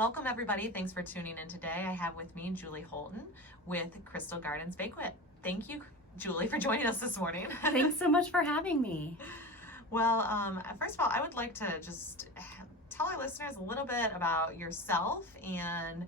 Welcome everybody. Thanks for tuning in today. I have with me Julie Holton with Crystal Gardens Banquet. Thank you, Julie, for joining us this morning. Thanks so much for having me. Well, first of all, I would like to just tell our listeners a little bit about yourself and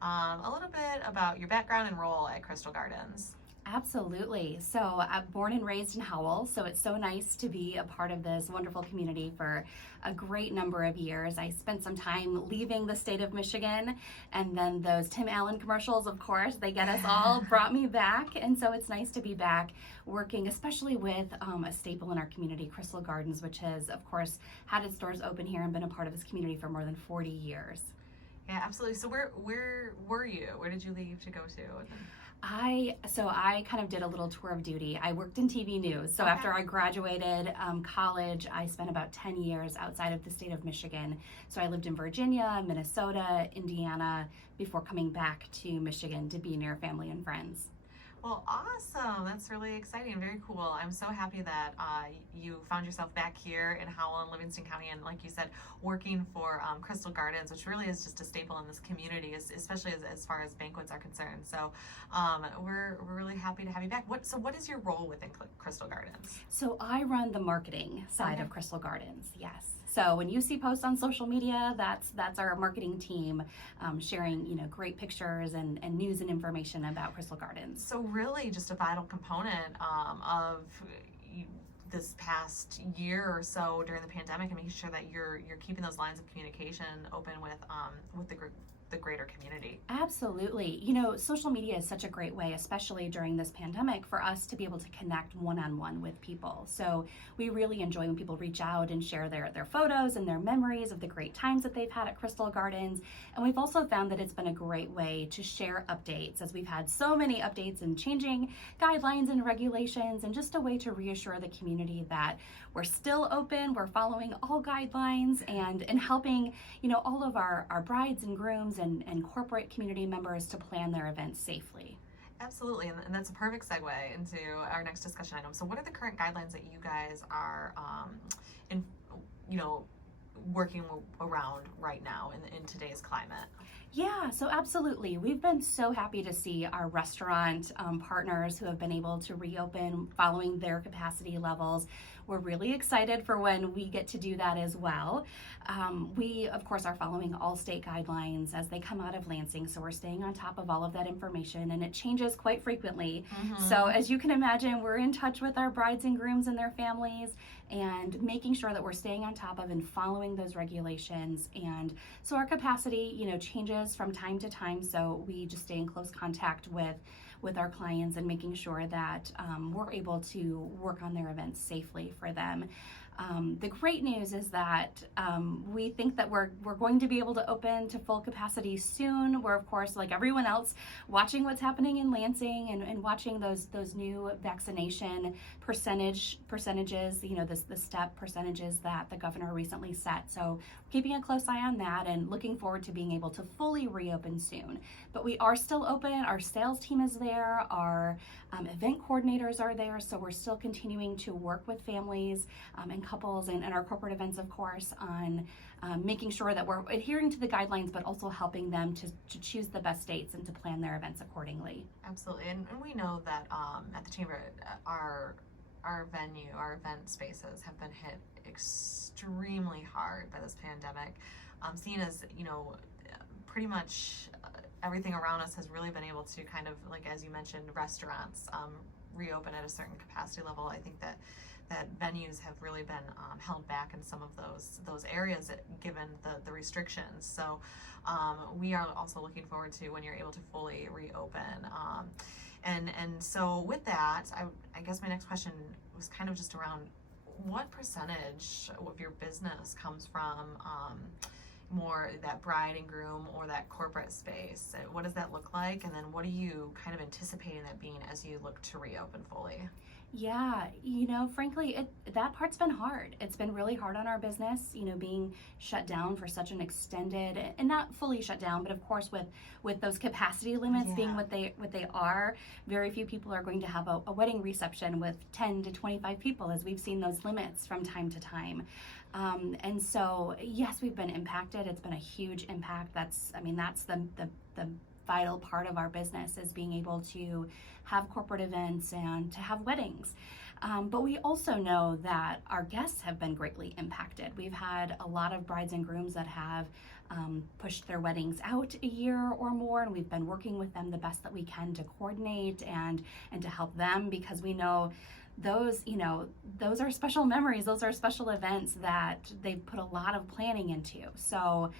a little bit about your background and role at Crystal Gardens. Absolutely. So I'm born and raised in Howell, so it's so nice to be a part of this wonderful community for a great number of years. I spent some time leaving the state of Michigan, and then those Tim Allen commercials, of course, they get us all, brought me back. And so it's nice to be back working, especially with a staple in our community, Crystal Gardens, which has, of course, had its doors open here and been a part of this community for more than 40 years. Yeah, absolutely. So where were you? Where did you leave to go to? I kind of did a little tour of duty. I worked in TV news. So after I graduated college, I spent about 10 years outside of the state of Michigan. So I lived in Virginia, Minnesota, Indiana, before coming back to Michigan to be near family and friends. Well, awesome. That's really exciting. Very cool. I'm so happy that you found yourself back here in Howell and Livingston County, and like you said, working for Crystal Gardens, which really is just a staple in this community, especially as far as banquets are concerned. So we're really happy to have you back. What is your role within Crystal Gardens? So I run the marketing side of Crystal Gardens, yes. So when you see posts on social media, that's our marketing team sharing great pictures and news and information about Crystal Gardens. So really just a vital component of this past year or so during the pandemic, and making sure that you're keeping those lines of communication open with the greater community. Absolutely. Social media is such a great way, especially during this pandemic, for us to be able to connect one-on-one with people. So we really enjoy when people reach out and share their photos and their memories of the great times that they've had at Crystal Gardens. And we've also found that it's been a great way to share updates, as we've had so many updates and changing guidelines and regulations, and just a way to reassure the community that we're still open, we're following all guidelines, and helping all of our brides and grooms and corporate community members to plan their events safely. Absolutely, and that's a perfect segue into our next discussion item. So what are the current guidelines that you guys are working around right now in today's climate? Yeah, so absolutely. We've been so happy to see our restaurant partners who have been able to reopen following their capacity levels. We're really excited for when we get to do that as well. We, of course, are following all state guidelines as they come out of Lansing, so we're staying on top of all of that information, and it changes quite frequently. Mm-hmm. So as you can imagine, we're in touch with our brides and grooms and their families, and making sure that we're staying on top of and following those regulations. And so our capacity, changes from time to time, so we just stay in close contact with our clients and making sure that we're able to work on their events safely for them. The great news is that we think that we're going to be able to open to full capacity soon. We're, of course, like everyone else, watching what's happening in Lansing and watching those new vaccination percentages, the step percentages that the governor recently set. So keeping a close eye on that and looking forward to being able to fully reopen soon. But we are still open. Our sales team is there. Our event coordinators are there. So we're still continuing to work with families and couples and our corporate events, of course, on making sure that we're adhering to the guidelines, but also helping them to choose the best dates and to plan their events accordingly. Absolutely. And we know that at the Chamber, our venue, our event spaces have been hit extremely hard by this pandemic. Seeing as, pretty much everything around us has really been able to kind of, like, as you mentioned, restaurants reopen at a certain capacity level. I think that venues have really been held back in some of those areas given the restrictions. So we are also looking forward to when you're able to fully reopen. And so with that, I guess my next question was kind of just around what percentage of your business comes from more that bride and groom or that corporate space? What does that look like? And then what are you kind of anticipating that being as you look to reopen fully? Yeah, frankly, that part's been hard. It's been really hard on our business, being shut down for such an extended, and not fully shut down, but of course with those capacity limits being Yeah. what they are, very few people are going to have a wedding reception with 10 to 25 people, as we've seen those limits from time to time. And so, yes, we've been impacted. It's been a huge impact. That's the vital part of our business, is being able to have corporate events and to have weddings. But we also know that our guests have been greatly impacted. We've had a lot of brides and grooms that have pushed their weddings out a year or more, and we've been working with them the best that we can to coordinate and to help them, because we know those are special memories. Those are special events that they've put a lot of planning into. So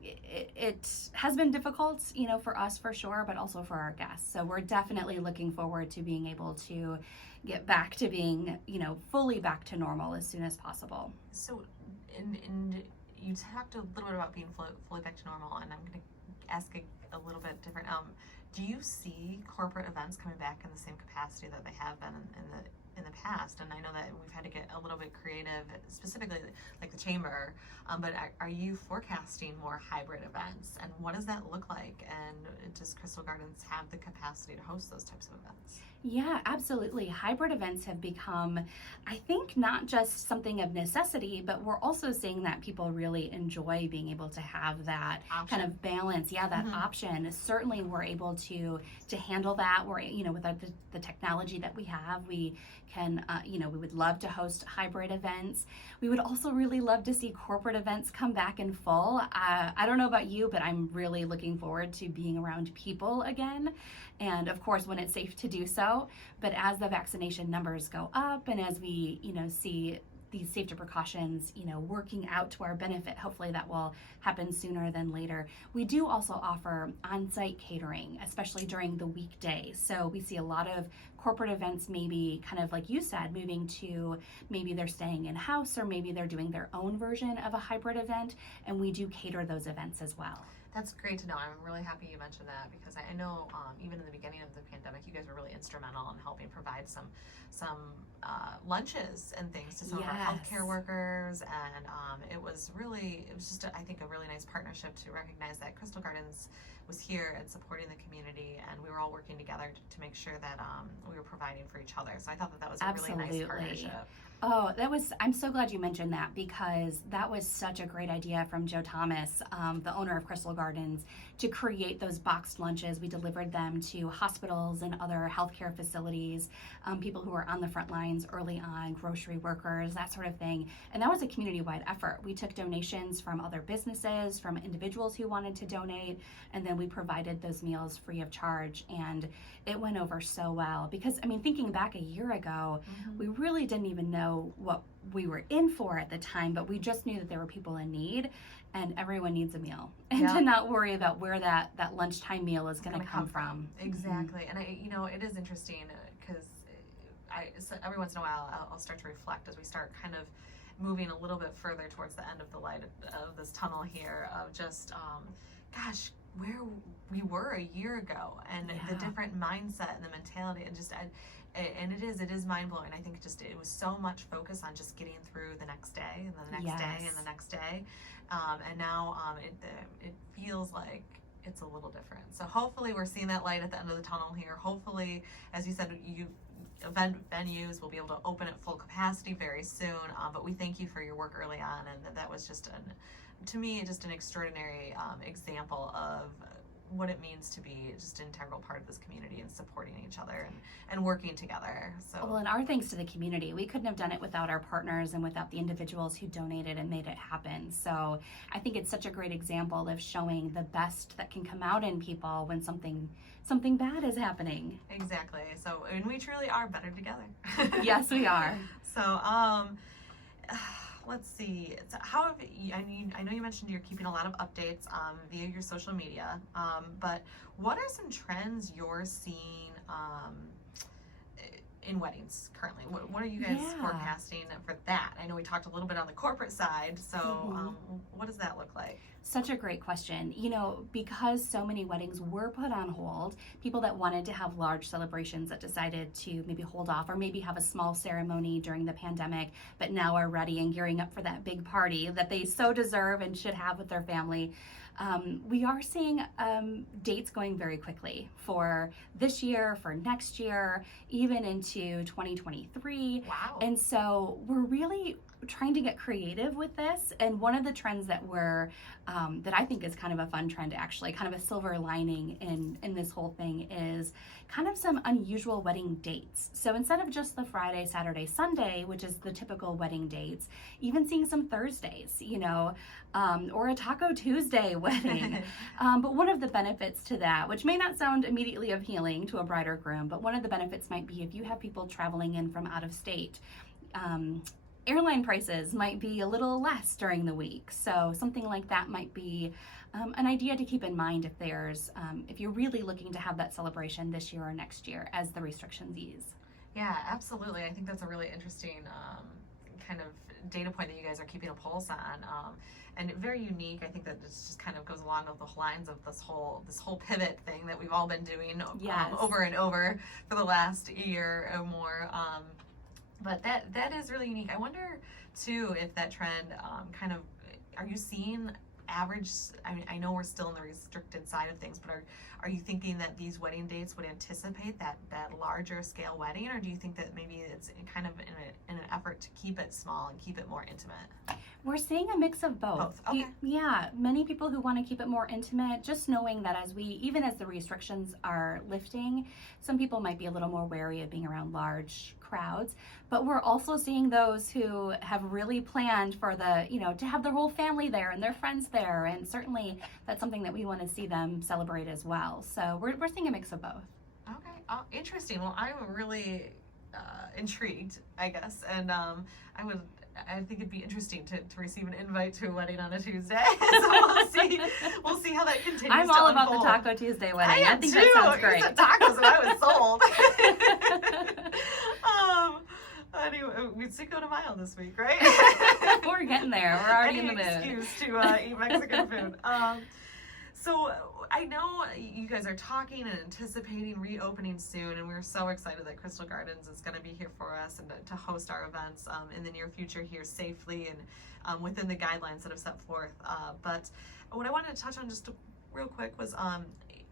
it has been difficult, for us for sure, but also for our guests. So we're definitely looking forward to being able to get back to being, fully back to normal as soon as possible. So, and you talked a little bit about being fully back to normal, and I'm going to ask a little bit different. Do you see corporate events coming back in the same capacity that they have been in the past? And I know that we've had to get a little bit creative, specifically like the chamber. But are you forecasting more hybrid events? And what does that look like? And does Crystal Gardens have the capacity to host those types of events? Yeah, absolutely. Hybrid events have become, I think, not just something of necessity, but we're also seeing that people really enjoy being able to have that Option. kind of balance. Yeah, that option. Certainly, we're able to handle that. We're, with the technology that we have, we can, we would love to host hybrid events. We would also really love to see corporate events come back in full. I don't know about you, but I'm really looking forward to being around people again. And of course, when it's safe to do so. But as the vaccination numbers go up, and as we, see these safety precautions, working out to our benefit, hopefully that will happen sooner than later. We do also offer on-site catering, especially during the weekday. So we see a lot of corporate events, maybe kind of like you said, moving to maybe they're staying in-house, or maybe they're doing their own version of a hybrid event, and we do cater those events as well. That's great to know. I'm really happy you mentioned that, because I know even in the beginning of the pandemic, you guys were really instrumental in helping provide some lunches and things to some of our healthcare workers, and it was just I think a really nice partnership to recognize that Crystal Gardens was here and supporting the community, and we were all working together to make sure that we were providing for each other. So I thought that was a really nice partnership. Oh, I'm so glad you mentioned that, because that was such a great idea from Joe Thomas, the owner of Crystal Gardens, to create those boxed lunches. We delivered them to hospitals and other healthcare facilities, people who were on the front lines early on, grocery workers, that sort of thing. And that was a community-wide effort. We took donations from other businesses, from individuals who wanted to donate, and then we provided those meals free of charge. And it went over so well, because, thinking back a year ago, we really didn't even know what we were in for at the time, but we just knew that there were people in need, and everyone needs a meal, and to not worry about where that lunchtime meal is going to come from. Exactly. And it is interesting, because so every once in a while I'll start to reflect as we start kind of moving a little bit further towards the end of the light of this tunnel here, of just gosh, where we were a year ago, and the different mindset and the mentality, and just and it is mind-blowing. I think just it was so much focus on just getting through the next day and the next day and the next day, and now it feels like it's a little different. So hopefully we're seeing that light at the end of the tunnel here. Hopefully, as you said, event venues will be able to open at full capacity very soon, but we thank you for your work early on, and that was just to me just an extraordinary example of what it means to be just an integral part of this community, and supporting each other and working together. So, well, and our thanks to the community. We couldn't have done it without our partners and without the individuals who donated and made it happen. So I think it's such a great example of showing the best that can come out in people when something bad is happening. Exactly. So, and we truly are better together. Yes, we are. So, let's see. So how have you, I know you mentioned you're keeping a lot of updates via your social media, but what are some trends you're seeing in weddings currently? What are you guys forecasting for that? I know we talked a little bit on the corporate side, so what does that look like? Such a great question. Because so many weddings were put on hold, people that wanted to have large celebrations that decided to maybe hold off or maybe have a small ceremony during the pandemic, but now are ready and gearing up for that big party that they so deserve and should have with their family. We are seeing dates going very quickly for this year, for next year, even into 2023. Wow. And so we're really trying to get creative with this. And one of the trends that that I think is kind of a fun trend, actually, kind of a silver lining in this whole thing, is kind of some unusual wedding dates. So instead of just the Friday, Saturday, Sunday, which is the typical wedding dates, even seeing some Thursdays, or a Taco Tuesday wedding. But one of the benefits to that, which may not sound immediately appealing to a bride or groom, but one of the benefits might be if you have people traveling in from out of state, airline prices might be a little less during the week. So something like that might be an idea to keep in mind if you're really looking to have that celebration this year or next year as the restrictions ease. Yeah, absolutely. I think that's a really interesting kind of data point that you guys are keeping a pulse on, and very unique. I think that this just kind of goes along with the lines of this whole pivot thing that we've all been doing over and over for the last year or more. But that is really unique. I wonder too if that trend are you seeing average? I mean, I know we're still in the restricted side of things, but are you thinking that these wedding dates would anticipate that larger scale wedding, or do you think that maybe it's kind of in an effort to keep it small and keep it more intimate? We're seeing a mix of both. Okay. Yeah, many people who want to keep it more intimate, just knowing that even as the restrictions are lifting, some people might be a little more wary of being around large crowds. But we're also seeing those who have really planned for to have their whole family there and their friends there. And certainly that's something that we want to see them celebrate as well. So we're seeing a mix of both. Okay. Oh, interesting. Well, I'm really intrigued, I guess. And I think it'd be interesting to receive an invite to a wedding on a Tuesday. So we'll see how that continues. I'm all about the Taco Tuesday wedding. I think that sounds great. You said tacos and I was sold. Anyway, we should go to Mile this week, right? We're getting there. We're already in the mood. Any excuse to eat Mexican food. So I know you guys are talking and anticipating reopening soon, and we're so excited that Crystal Gardens is going to be here for us and to host our events in the near future here safely and within the guidelines that have set forth. But what I wanted to touch on just real quick was,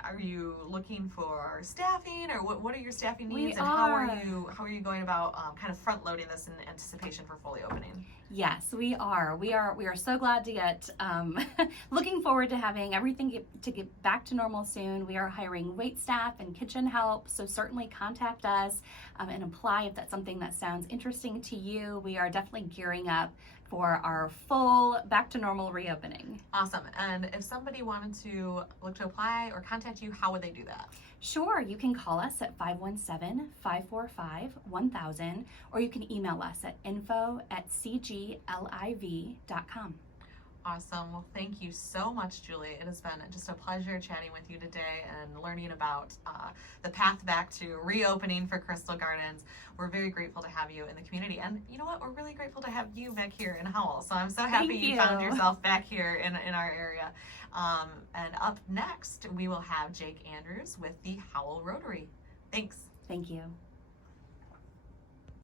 are you looking for staffing, or what are your staffing needs, and how are you going about kind of front loading this in anticipation for fully opening? Yes, we are. We are so glad to get looking forward to having everything get back to normal soon. We are hiring wait staff and kitchen help, so certainly contact us and apply if that's something that sounds interesting to you. We are definitely gearing up for our full back to normal reopening. Awesome. And if somebody wanted to look to apply or contact you, how would they do that? Sure, you can call us at 517-545-1000, or you can email us at info@cgliv.com. Awesome. Well, thank you so much, Julie. It has been just a pleasure chatting with you today and learning about the path back to reopening for Crystal Gardens. We're very grateful to have you in the community. And you know what? We're really grateful to have you back here in Howell. So I'm so happy you found yourself back here in our area. And up next, we will have Jake Andrews with the Howell Rotary. Thanks. Thank you.